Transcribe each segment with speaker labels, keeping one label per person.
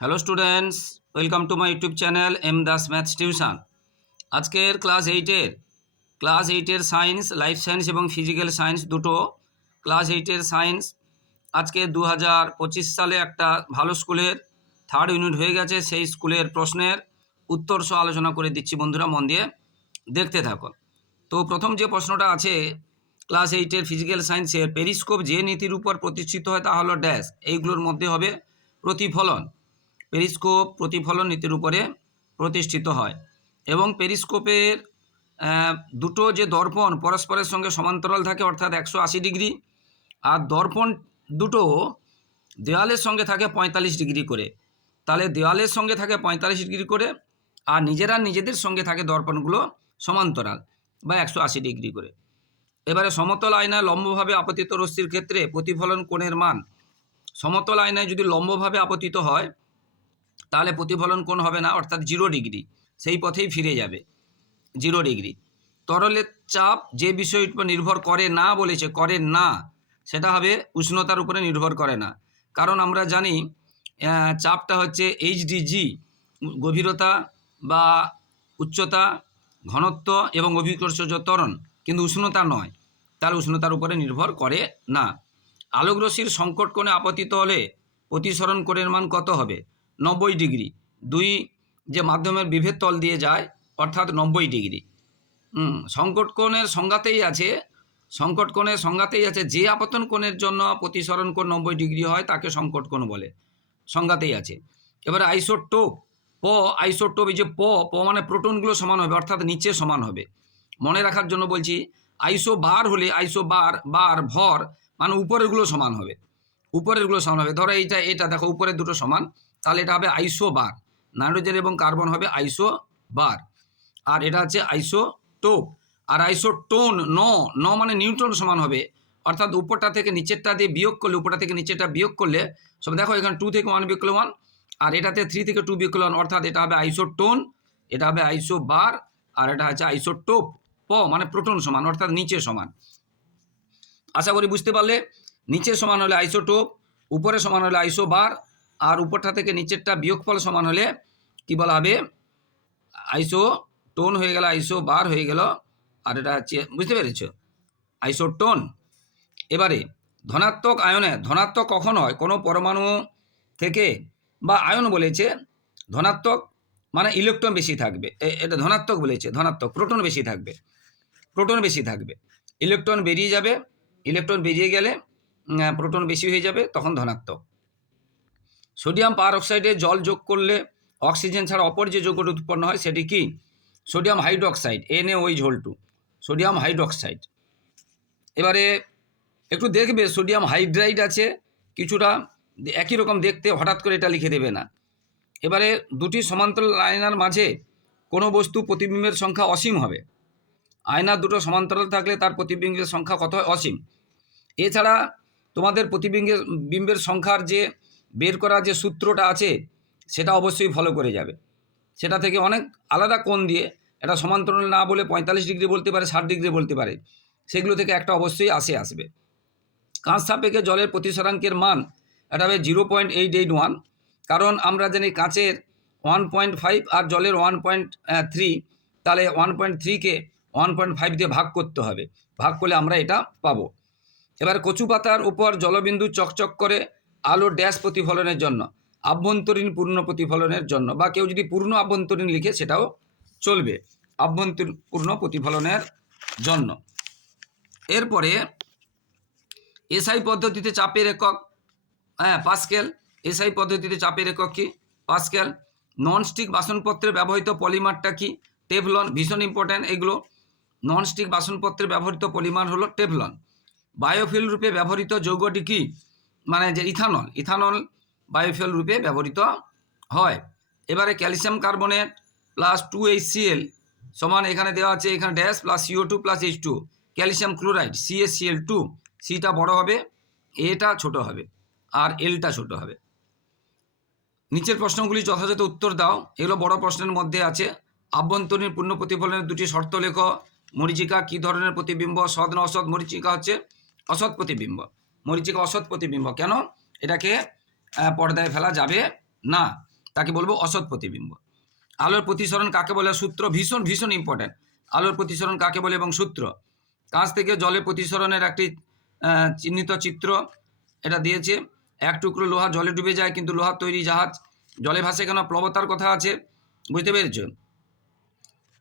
Speaker 1: Hello students welcome to my YouTube channel M Das maths tuition আজকের class এইটের class এইটের science life science এবং physical science দুটো। Class এইটের science আজকে দু হাজার পঁচিশ সালে একটা ভালো স্কুলের থার্ড ইউনিট হয়ে গেছে, সেই স্কুলের প্রশ্নের উত্তর সহ আলোচনা করে দিচ্ছি বন্ধুরা, মন দিয়ে দেখতে থাকো তো প্রথম যে প্রশ্নটা আছে ক্লাস এইটের ফিজিক্যাল সায়েন্সের পেরিস্কোপ যে নীতির উপর প্রতিষ্ঠিত হয় তা হলো ড্যাশ এইগুলোর মধ্যে হবে প্রতিফলন। পেরিস্কোপ প্রতিফলন নীতির উপরে প্রতিষ্ঠিত হয় এবং পেরিস্কোপের দুটো যে দর্পণ পরস্পরের সঙ্গে সমান্তরাল থাকে, অর্থাৎ একশো আশি ডিগ্রি, আর দর্পণ দুটো দেওয়ালের সঙ্গে থাকে পঁয়তাল্লিশ ডিগ্রি করে। তাহলে দেওয়ালের সঙ্গে থাকে পঁয়তাল্লিশ ডিগ্রি করে, আর নিজেরা নিজেদের সঙ্গে থাকে দর্পণগুলো সমান্তরাল বা একশো আশি ডিগ্রি করে। এবারে সমতল আয়নায় লম্বভাবে আপতিত রশ্মির ক্ষেত্রে প্রতিফলন কোণের মান, সমতল আয়নায় যদি লম্বভাবে আপতিত হয় তাহলে প্রতিফলন কোণ হবে না? অর্থাৎ জিরো ডিগ্রি সেই পথেই ফিরে যাবে। জিরো ডিগ্রি তরলের চাপ যে বিষয়ের উপর নির্ভর করে না বলেছে, করে না, সেটা হবে উষ্ণতার উপরে নির্ভর করে না। কারণ আমরা জানি চাপটা হচ্ছে এইচডিজি গভীরতা বা উচ্চতা, ঘনত্ব এবং অভিকর্ষজ ত্বরণ। কিন্তু উষ্ণতা নয়। তার উষ্ণতার উপরে নির্ভর করে না। আলোক রশ্মির সংকট কোণে আপতিত হলে প্রতিসরণ কোণের মান কত হবে? নব্বই ডিগ্রি। দুই যে মাধ্যমের বিভেদ তল দিয়ে যায় অর্থাৎ নব্বই ডিগ্রি। হুম, সংকট কোণের সংজ্ঞাতেই আছে সংকট কোণের সংজ্ঞাতেই আছে যে আপতন কোণের জন্য প্রতিসরণ কোণ নব্বই ডিগ্রি হয় তাকে সংকট কোণ বলে। সংজ্ঞাতেই আছে। এবারে আইসোটোপ প আইসোটোপ এই যে প প মানে প্রোটনগুলো সমান হবে অর্থাৎ নিচে সমান হবে। মনে রাখার জন্য বলছি আইসো বার হলে আইসো বার বার ভর মানে উপরেরগুলো সমান হবে। উপরেরগুলো সমান হবে। ধরো এইটা এটা দেখো উপরের দুটো সমান। তাহলে এটা হবে আইসো বার নাইট্রোজেন এবং কার্বন হবে আইসো বার আর এটা হচ্ছে আইসো টোপ আর আইসো টোন ন ন মানে নিউট্রন সমান হবে। অর্থাৎ উপরটা থেকে নিচেরটা দিয়ে বিয়োগ করলে উপরটা থেকে নিচেরটা বিয়োগ করলে সব দেখো এখানে টু থেকে ওয়ান বিয়োগ করলে ওয়ান আর এটাতে থ্রি থেকে টু বিয়োগ করলে one, অর্থাৎ এটা হবে আইসো টোন এটা হবে আইসো বার আর এটা হচ্ছে আইসো টোপ প মানে প্রোটন সমান অর্থাৎ নিচে সমান। আশা করি বুঝতে পারলে? নিচে সমান হলে আইসোটোপ উপরে সমান হলে আইসো বার আর উপরটা থেকে নিচেরটা বিয়োগফল সমান হলে কি বলা হবে? আইসো টোন হয়ে গেল আইসো বার হয়ে গেল। আর এটা হচ্ছে, বুঝতে পেরেছ? আইসো টোন এবারে, ধনাত্মক আয়নে, ধনাত্মক কখন হয়? কোনো পরমাণু থেকে বা আয়ন বলেছে ধনাত্মক মানে ইলেকট্রন বেশি থাকবে। এটা ধনাত্মক বলেছে, ধনাত্মক প্রোটন বেশি থাকবে। প্রোটন বেশি থাকবে। ইলেকট্রন বেরিয়ে যাবে ইলেকট্রন বেরিয়ে গেলে প্রোটন বেশি হয়ে যাবে, তখন ধনাত্মক। সোডিয়াম পার অক্সাইডে জল যোগ করলে অক্সিজেন ছাড়া অপর যে যৌগটি উৎপন্ন হয় সেটি কি? সোডিয়াম হাইড্রোক্সাইড এন ওই ঝোল টু, সোডিয়াম হাইড্রোক্সাইড। এবারে একটু দেখবে, সোডিয়াম হাইড্রাইড আছে, কিছুটা একই রকম দেখতে, হঠাৎ করে এটা লিখে দেবে না। এবারে দুটি সমান্তরাল আয়নার মাঝে কোনো বস্তু প্রতিবিম্বের সংখ্যা অসীম হবে। আয়না দুটো সমান্তরাল থাকলে তার প্রতিবিম্বের সংখ্যা কত হয়? অসীম। এছাড়া তোমাদের প্রতিবিম্বের বিম্বের সংখ্যার যে বের করার যে সূত্রটা আছে, সেটা অবশ্যই ফলো করে যাবে। সেটা থেকে অনেক আলাদা কোণ দিয়ে, এটা সমান্তরাল না বলে পঁয়তাল্লিশ ডিগ্রি বলতে পারে, ষাট ডিগ্রি বলতে পারে, সেগুলো থেকে একটা অবশ্যই আসে আসবে। কাঁচ সাপেক্ষে জলের প্রতিসরাঙ্কের মান এটা হবে zero point eight eight one কারণ আমরা জানি কাঁচের ওয়ান পয়েন্ট ফাইভ আর জলের ওয়ান পয়েন্ট থ্রি তাহলে ওয়ান পয়েন্ট থ্রিকে ওয়ান পয়েন্ট ফাইভ দিয়ে ভাগ করতে হবে। ভাগ করলে আমরা এটা পাবো। এবার কচু পাতার উপর জলবিন্দু চকচক করে আলো ড্যাশ প্রতিফলনের জন্য, আভ্যন্তরীণ পূর্ণ প্রতিফলনের জন্য, বা কেউ যদি পূর্ণ আভ্যন্তরীণ লিখে সেটাও চলবে, আভ্যন্তরীণ পূর্ণ প্রতিফলনের জন্য। এরপরে, এসআই পদ্ধতিতে চাপের একক হ্যাঁ পাস্কেল, এসআই পদ্ধতিতে চাপের একক কি? পাস্কেল, ননস্টিক বাসনপত্রে ব্যবহৃত পলিমারটা কি? টেফলন ভীষণ ইম্পর্ট্যান্ট এগুলো ননস্টিক বাসনপত্রে ব্যবহৃত পলিমার হলো টেফলন বায়োফিল রূপে ব্যবহৃত যৌগটি কি? মানে যে ইথানল ইথানল বায়োফিল রূপে ব্যবহৃত হয়। এবারে calcium carbonate plus two H C L সমান এখানে দেওয়া আছে, এখানে dash plus C O two plus H two calcium chloride C S C L two সিটা বড় হবে এটা ছোট হবে, আর এলটা ছোট হবে। নিচের প্রশ্নগুলি যথাযথ উত্তর দাও, এগুলো বড় প্রশ্নের মধ্যে আছে। আভ্যন্তরীণ পূর্ণ প্রতিফলনের দুটি শর্ত লেখ, মরিচিকা কী ধরনের প্রতিবিম্ব সৎ না অসৎ মরিচিকা হচ্ছে অসৎ প্রতিবিম্ব। মরিচিকা অসৎ প্রতিবিম্ব। কেন? এটাকে পর্দায় ফেলা যাবে না। তাকে বলব অসৎ প্রতিবিম্ব। আলোর প্রতিসরণ কাকে বলে? সূত্র ভীষণ ভীষণ ইম্পর্ট্যান্ট আলোর প্রতিসরণ কাকে বলে এবং সূত্র? কাঁচ থেকে জলের প্রতিসরণের একটি চিহ্নিত চিত্র এটা দিয়েছে। এক টুকরো লোহা জলে ডুবে যায়, কিন্তু লোহার তৈরি জাহাজ জলে ভাসে কেন? প্লবতার কথা আছে। বুঝতে পেরেছ?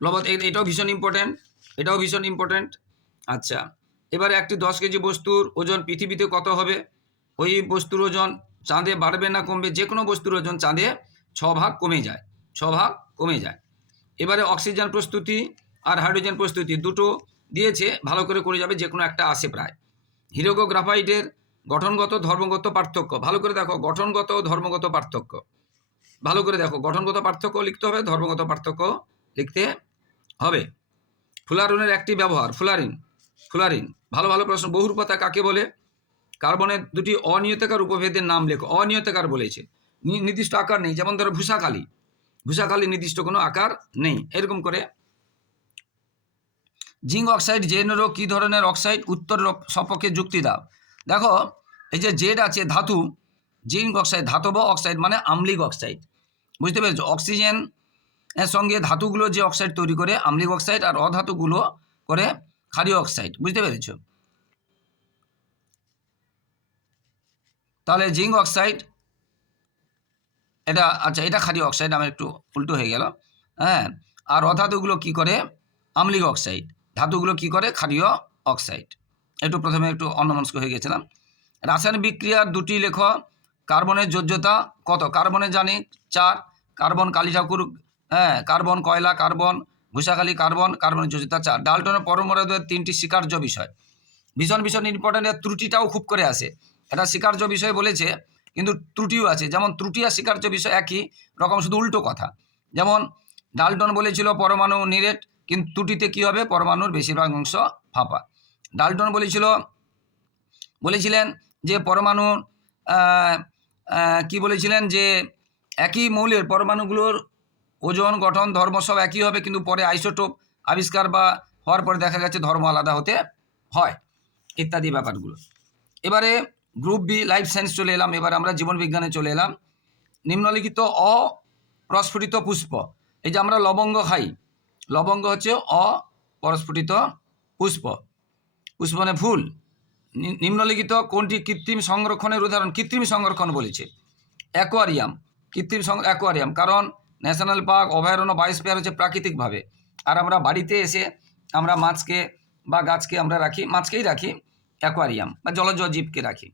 Speaker 1: প্লবত এটাও ভীষণ ইম্পর্ট্যান্ট এটাও ভীষণ ইম্পর্ট্যান্ট আচ্ছা। এবারে একটি দশ কেজি বস্তুর ওজন পৃথিবীতে কত হবে? ওই বস্তুর ওজন চাঁদে বাড়বে না কমবে? যে কোনো বস্তুর ওজন চাঁদে ছ ভাগ কমে যায়, ছ ভাগ কমে যায়। এবারে অক্সিজেন প্রস্তুতি আর হাইড্রোজেন প্রস্তুতি দুটো দিয়েছে, ভালো করে করে যাবে যে কোনো একটা আসে প্রায়। হিরোগো গ্রাফাইটের গঠনগত, ধর্মগত পার্থক্য, ভালো করে দেখো, গঠনগত ধর্মগত পার্থক্য। ভালো করে দেখো, গঠনগত পার্থক্য লিখতে হবে, ধর্মগত পার্থক্য লিখতে হবে। ফুলারুনের একটি ব্যবহার ফুলারিন ফুলারিন ভালো ভালো প্রশ্ন। বহুরূপতা কাকে বলে? কার্বনের দুটি অনিয়তাকার উপভেদের নাম লেখো। অনিয়তাকার বলেছে। নির্দিষ্ট আকার নেই। যেমন ধরো ভূষাকালী। ভূষাকালী নির্দিষ্ট কোনো আকার নেই। এরকম করে। জিঙ্ক অক্সাইড জেনেরও কী ধরনের অক্সাইড? উত্তর সপক্ষে যুক্তি দাও। দেখো, এই যে জেড আছে, ধাতু, জিঙ্ক অক্সাইড, ধাতব অক্সাইড মানে আম্লিক অক্সাইড। বুঝতে পেরেছ? অক্সিজেন এর সঙ্গে ধাতুগুলো যে অক্সাইড তৈরি করে, আম্লিক অক্সাইড আর অধাতুগুলো করে ক্ষারীয় অক্সাইড, বুঝতে পেরেছ? তাহলে জিঙ্ক অক্সাইড, এটা আচ্ছা এটা ক্ষারীয় অক্সাইড, আমার একটু উল্টো হয়ে গেল। হ্যাঁ আর অধাতুগুলো কি করে? আম্লিক অক্সাইড। ধাতুগুলো কি করে? ক্ষারীয় অক্সাইড। একটু প্রথমে একটু অন্যমনস্ক হয়ে গেছিলাম। রাসায়নিক বিক্রিয়ার দুটি লেখ, কার্বনের যোজ্যতা কত? কার্বনের জানি চার, কার্বন কালী ঠাকুর হ্যাঁ কার্বন কয়লা, কার্বন ভূষাখালী কার্বন কার্বনের যোজ্যতা চার। ডাল্টনের পরমরাদের তিনটি স্বীকার্য বিষয়। ভীষণ ভীষণ ইম্পর্টেন্ট এর ত্রুটিটাও খুব করে আসে। এটা স্বীকার্য বিষয় বলেছে কিন্তু ত্রুটিও আছে। যেমন ত্রুটি আর স্বীকার্য বিষয় একই রকম শুধু উল্টো কথা। যেমন ডাল্টন বলেছিল পরমাণু নিরেট কিন্তু ত্রুটিতে কী হবে? পরমাণুর বেশিরভাগ অংশ ফাঁপা। ডাল্টন বলেছিল বলেছিলেন যে পরমাণু আহ, আহ, কি বলেছিলেন যে একই মৌলের পরমাণুগুলোর ওজন, গঠন, ধর্ম সব একই হবে, কিন্তু পরে আইসোটোপ আবিষ্কার বা হওয়ার পরে দেখা গেছে ধর্ম আলাদা হতে হয়, ইত্যাদি ব্যাপারগুলো। এবারে গ্রুপ বি লাইফ সায়েন্স চলে এলাম, এবার আমরা জীবন বিজ্ঞানে চলে এলাম। নিম্নলিখিত অপ্রস্ফুটিত পুষ্প, এই যে আমরা লবঙ্গ খাই, লবঙ্গ হচ্ছে অপ্রস্ফুটিত পুষ্প। পুষ্প মানে ফুল। নিম্নলিখিত কোনটি কৃত্রিম সংরক্ষণের উদাহরণ? কৃত্রিম সংরক্ষণ বলেছে। অ্যাকোয়ারিয়াম, কৃত্রিম অ্যাকোয়ারিয়াম, কারণ ন্যাশনাল পার্ক অভয়ারণ্য বায়োস্ফিয়ার হচ্ছে প্রাকৃতিকভাবে। আর আমরা বাড়িতে এসে আমরা মাছকে বা গাছকে আমরা রাখি, মাছকেই রাখি অ্যাকোয়ারিয়াম বা জলজ জীবকে রাখি।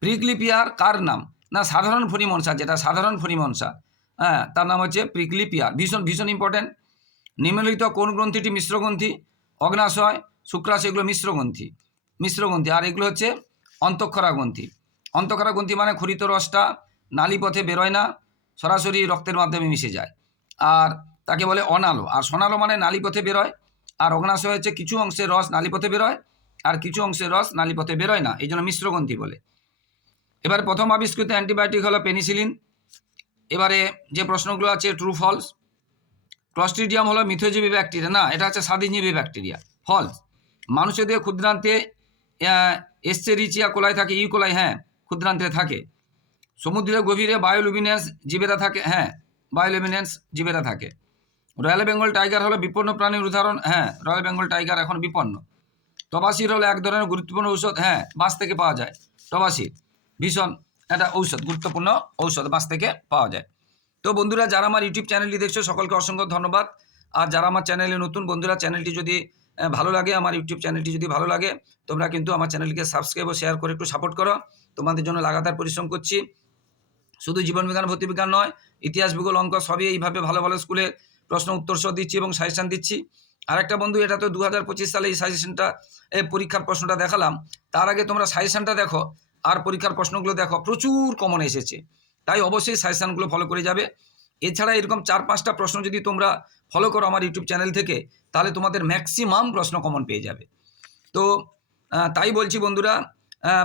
Speaker 1: প্রিকলি পিয়ার কার নাম? না, সাধারণ ফণিমনসা, যেটা সাধারণ ফণিমনসা। হ্যাঁ তার নাম হচ্ছে প্রিকলি পিয়ার ভীষণ ভীষণ ইম্পর্ট্যান্ট নিম্নলিখিত কোন গ্রন্থিটি মিশ্র গ্রন্থি? অগ্নাশয়, শুক্রাশয়, এগুলো মিশ্র গ্রন্থি। মিশ্র গ্রন্থি। আর এগুলো হচ্ছে অন্তঃক্ষরা গ্রন্থি। অন্তঃক্ষরা গ্রন্থি মানে খরিত রসটা নালী পথে বেরোয় না সরাসরি রক্তের মাধ্যমে মিশে যায়। আর তাকে বলে অনালো। আর সোনালো মানে নালী পথে বেরোয়। আর অগ্নাশয় হচ্ছে কিছু অংশের রস নালী পথে বেরোয়। আর কিছু অংশের রস নালী পথে বেরোয় না। এই জন্য মিশ্রগ্রন্থি বলে। এবার প্রথম আবিষ্কৃত অ্যান্টিবায়োটিক হলো পেনিসিলিন। এবারে যে প্রশ্নগুলো আছে ট্রু ফলস ক্লস্ট্রিডিয়াম হলো মিথোজীবী ব্যাকটেরিয়া না, এটা হচ্ছে স্বাধীনজীবী ব্যাকটেরিয়া ফলস মানুষের দিয়ে ক্ষুদ্রান্তে এসচেরিচিয়া কোলাই থাকে ই কোলাই হ্যাঁ ক্ষুদ্রান্তে থাকে। সমুদ্রের গভীরে বায়োলুমিনেন্স জীবেরা থাকে হ্যাঁ বায়োলুমিনেন্স জীবেরা থাকে। রয়্যাল বেঙ্গল টাইগার হলো বিপন্ন প্রাণীর উদাহরণ হ্যাঁ রয়্যাল বেঙ্গল টাইগার এখন বিপন্ন। টবাসির হলো এক ধরনের গুরুত্বপূর্ণ ঔষধ হ্যাঁ বাঁশ থেকে পাওয়া যায়। টবাসির ভীষণ একটা ঔষধ, গুরুত্বপূর্ণ ঔষধ বাঁশ থেকে পাওয়া যায়। তো বন্ধুরা, যারা আমার ইউটিউব চ্যানেলটি দেখছ, সকলকে অসংখ্য ধন্যবাদ। আর যারা আমার চ্যানেলে নতুন বন্ধুরা, চ্যানেলটি যদি ভালো লাগে, আমার ইউটিউব চ্যানেলটি যদি ভালো লাগে, তোমরা কিন্তু আমার চ্যানেলকে সাবস্ক্রাইব ও শেয়ার করে একটু সাপোর্ট করো। তোমাদের জন্য লাগাতার পরিশ্রম করছি। শুধু জীবন বিজ্ঞান, ভৌতিক বিজ্ঞান নয়, ইতিহাস, ভূগোল, অঙ্ক সবই এইভাবে ভালো ভালো স্কুলে প্রশ্ন উত্তর সহ দিচ্ছি এবং সাজেশন দিচ্ছি। আরেকটা বন্ধু, এটা তো দু হাজার পঁচিশ সালে এই সাজেশনটা এই পরীক্ষার প্রশ্নটা দেখালাম। তার আগে তোমরা সাজেশনটা দেখো, আর পরীক্ষার প্রশ্নগুলো দেখো, প্রচুর কমন এসেছে। তাই অবশ্যই সাজেশনগুলো ফলো করে যাবে। এছাড়া এরকম চার পাঁচটা প্রশ্ন যদি তোমরা ফলো করো আমার ইউটিউব চ্যানেল থেকে, তাহলে তোমাদের ম্যাক্সিমাম প্রশ্ন কমন পেয়ে যাবে। তো তাই বলছি বন্ধুরা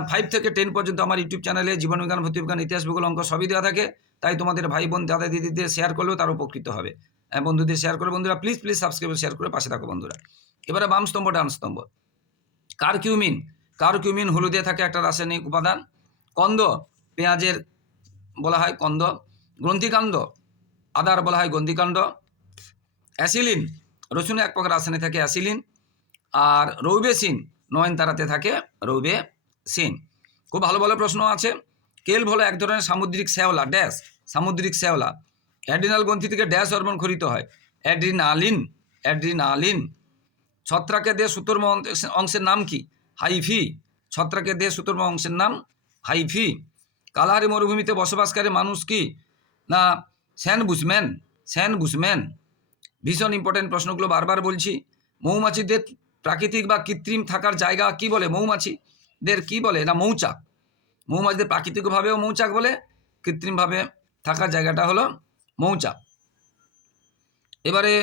Speaker 1: ফাইভ থেকে টেন পর্যন্ত আমার ইউটিউব চ্যানেলে জীবনবিজ্ঞান ভৌতিবিজ্ঞান ইতিহাস ভূগোল অঙ্ক সবই দেওয়া থাকে। তাই তোমাদের ভাই বোন দাদা দিদিদের শেয়ার করলেও তার উপকৃত হবে। আহ, বন্ধুদের শেয়ার করে। বন্ধুরা প্লিজ প্লিজ সাবস্ক্রাইব শেয়ার করে পাশে থাকো বন্ধুরা। এবারে বাম স্তম্ভ ডান স্তম্ভ। কারকিউমিন। কারকিউমিন হলুদে থাকে একটা রাসায়নিক উপাদান। কন্দ পেঁয়াজের বলা হয় কন্দ। গ্রন্থিকাণ্ড আদার বলা হয় গ্রন্থিকাণ্ড। অ্যাসিলিন রসুনে এক প্রকার আসনে থাকে অ্যাসিলিন। আর রৌবেসিন নয়নতারাতে থাকে রৌবে সিন। খুব ভালো ভালো প্রশ্ন আছে। কেলভ হলো এক ধরনের সামুদ্রিক শ্যাওলা, ড্যাশ, সামুদ্রিক শ্যাওলা। অ্যাড্রিনাল গ্রন্থি থেকে ড্যাশ হরমোন খরিত হয়। Adrenaline adrenaline. ছত্রাকে দেহ সুতর্ম অংশ- অংশের নাম কি? হাইফি ছত্রাকের দেহ সুতর্ম অংশের নাম হাইফি কালাহারি মরুভূমিতে বসবাসকারী মানুষ কি? না স্যান বুসম্যান স্যান বুসম্যান ভীষণ ইম্পর্টেন্ট প্রশ্নগুলো বারবার বলছি। মৌমাছিদের প্রাকৃতিক বা কৃত্রিম থাকার জায়গা কি বলে? মৌমাছিদের কি বলে? না মৌচাক। মৌমাছিদের প্রাকৃতিকভাবেও মৌচাক বলে কৃত্রিমভাবে থাকার জায়গাটা হলো মৌচাক। এবারে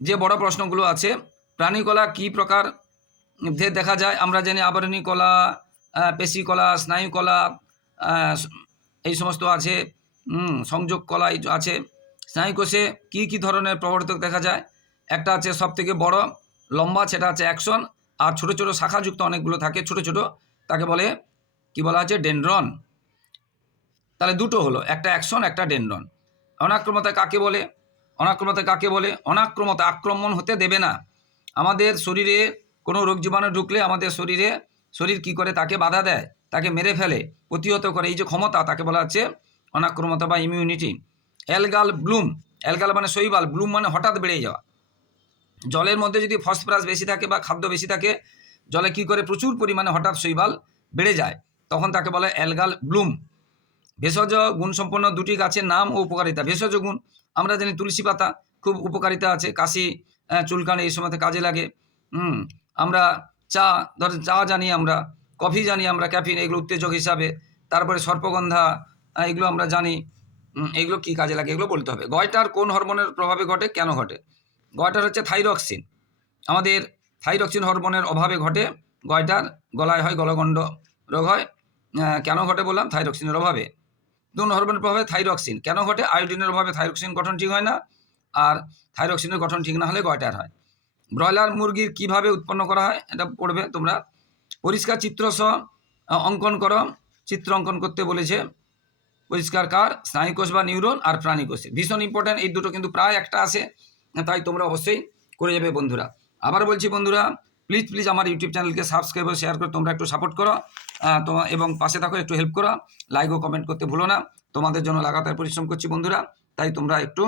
Speaker 1: যে বড় প্রশ্নগুলো আছে প্রাণীকলা কি প্রকার দেখা যায়? আমরা জানি আবরণী কলা আহ, পেশি কলা স্নায়ু কলা এই সমস্ত আছে সংযোগ কলা আছে। স্নায়ুকোষে কী কী ধরনের প্রবর্তক দেখা যায়? একটা আছে সব থেকে বড় লম্বা সেটা আছে অ্যাকশন। আর ছোট ছোট শাখাযুক্ত অনেকগুলো থাকে, ছোট ছোট, তাকে বলে, কি বলা আছে? ডেনড্রন। তাহলে দুটো হলো, একটা অ্যাকশন, একটা ডেনড্রন। অনাক্রমতা কাকে বলে? অনাক্রমতা কাকে বলে? অনাক্রমতা আক্রমণ হতে দেবে না। আমাদের শরীরে কোনো রোগ জীবাণু ঢুকলে আমাদের শরীরে, শরীর কি করে? তাকে বাধা দেয়, তাকে মেরে ফেলে, প্রতিহত করে। এই যে ক্ষমতা, তাকে বলা হচ্ছে অনাক্রমতা বা ইমিউনিটি অ্যালগাল ব্লুম, অ্যালগাল মানে শৈবাল, ব্লুম মানে হঠাৎ বেড়ে যাওয়া। জলের মধ্যে যদি ফসফরাস বেশি থাকে বা খাদ্য বেশি থাকে, জলে কি করে প্রচুর পরিমাণে হঠাৎ শৈবাল বেড়ে যায়? তখন তাকে বলে অ্যালগাল ব্লুম। ভেষজ গুণসম্পন্ন দুটি গাছের নাম ও উপকারিতা। ভেষজ গুণ, আমরা জানি তুলসী পাতা খুব উপকারিতা আছে, কাশি চুলকানি এই সময়তে কাজে লাগে। হুম, আমরা চা ধরেন চা জানি আমরা, কফি জানি আমরা, ক্যাফিন এগুলো উত্তেজক হিসাবে। তারপরে সর্পগন্ধা এগুলো আমরা জানি। এগুলো কি কাজে লাগে এগুলো বলতে হবে। গয়টার কোন হরমোনের প্রভাবে ঘটে? কেন ঘটে? গয়টার হচ্ছে থাইরক্সিন। আমাদের থাইরক্সিন হরমোনের অভাবে ঘটে গয়টার গলায় হয়, গলগণ্ড রোগ হয়। কেন ঘটে বললাম? থাইরক্সিনের অভাবে। দুন হরমোনের প্রভাবে থাইরক্সিন। কেন ঘটে? আয়োডিনের অভাবে থাইরক্সিন গঠন ঠিক হয় না আর থাইরক্সিনের গঠন ঠিক না হলে গয়টার হয়। ব্রয়লার মুরগির কীভাবে উৎপন্ন করা হয় এটা পড়বে তোমরা। পরিষ্কার চিত্র সহ অঙ্কন করো। চিত্র অঙ্কন করতে বলেছে পরিষ্কার কার? স্নায়ুকোষ বা নিউরন আর প্রাণীকোষে। ভীষণ ইম্পর্ট্যান্ট এই দুটো কিন্তু প্রায় একটা আসে তাই তোমরা অবশ্যই করে যাবে বন্ধুরা। আবার বলছি বন্ধুরা প্লিজ প্লিজ আমার ইউটিউব চ্যানেলকে সাবস্ক্রাইব শেয়ার করে তোমরা একটু সাপোর্ট করো। তোমার এবং পাশে থাকো, একটু হেল্প করো। লাইক ও কমেন্ট করতে ভুলো না। তোমাদের জন্য লাগাতার পরিশ্রম করছি বন্ধুরা। তাই তোমরা একটু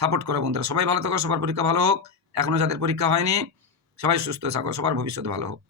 Speaker 1: সাপোর্ট করো বন্ধুরা। সবাই ভালো থাকো, সবার পরীক্ষা ভালো হোক। এখনও যাদের পরীক্ষা হয়নি, সবাই সুস্থ থাকো, সবার ভবিষ্যৎ ভালো হোক।